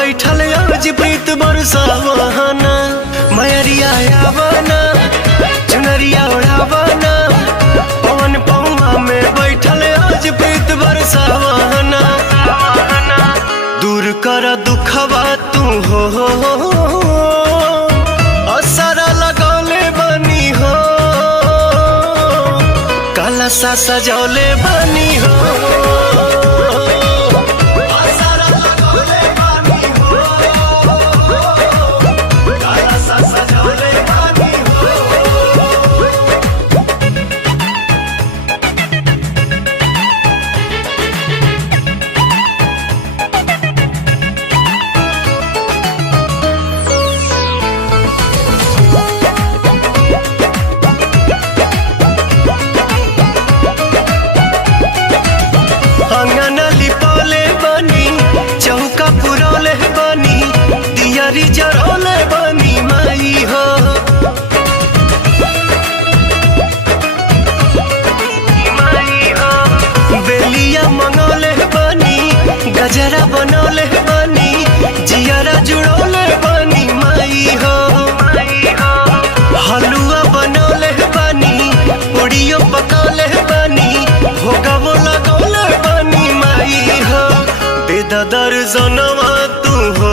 बैठल आज प्रीत बरसावाना। मयरिया आवना चुनरिया उड़ावाना, पवन पौआ में बैठल आज प्रीत बरसावाना। दूर कर दुखवा तू हो असरा लगौले बनी हो, काला सा सजौले बनी हो। जरौले बनी माई हो, बेलिया मंगौले बनी, गजरा बनौले बनी, जियरा जुड़ौले बनी माई हो। हलुआ बनौले बनी, पूड़ियो पकौले बनी, भोगवो लगौले बनी माई हो। बेद दर्जनवा तू हो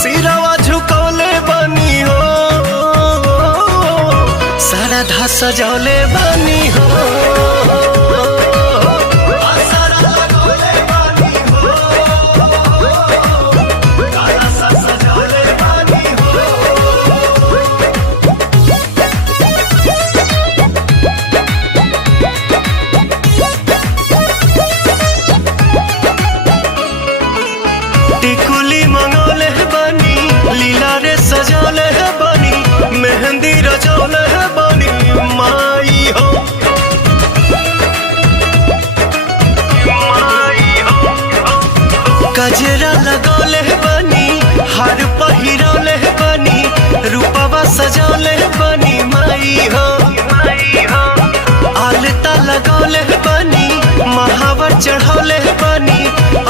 सिरवा झुकौले बनी हो, सारा सजौले बनी हो। टिकुली मंगौले बनी, लीला रे सजौले बनी, मेहंदी रचौले बनी माई हो। गजरा लगौले बनी, हार पहिरौले बनी, रूपवा सजौले बनी माई हो। आलता लगौले बनी, महावर चढ़ौले बनी,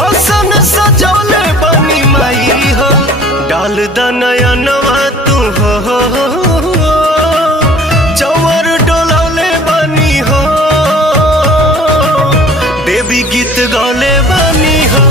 औसन सजौले बनी माई हो। डाल दनयनवा तू हो चौवर डोलौले बनी हो, देवी गीत गौले बनी हो।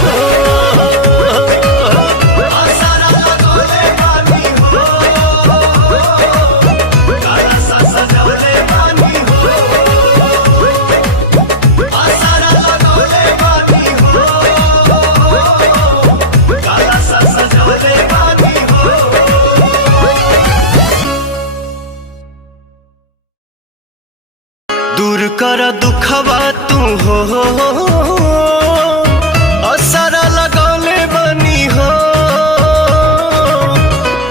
दूर कर दुखवा तू हो असरा लगौले बनी हो,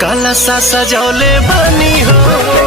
काला सा सजौले बनी हो।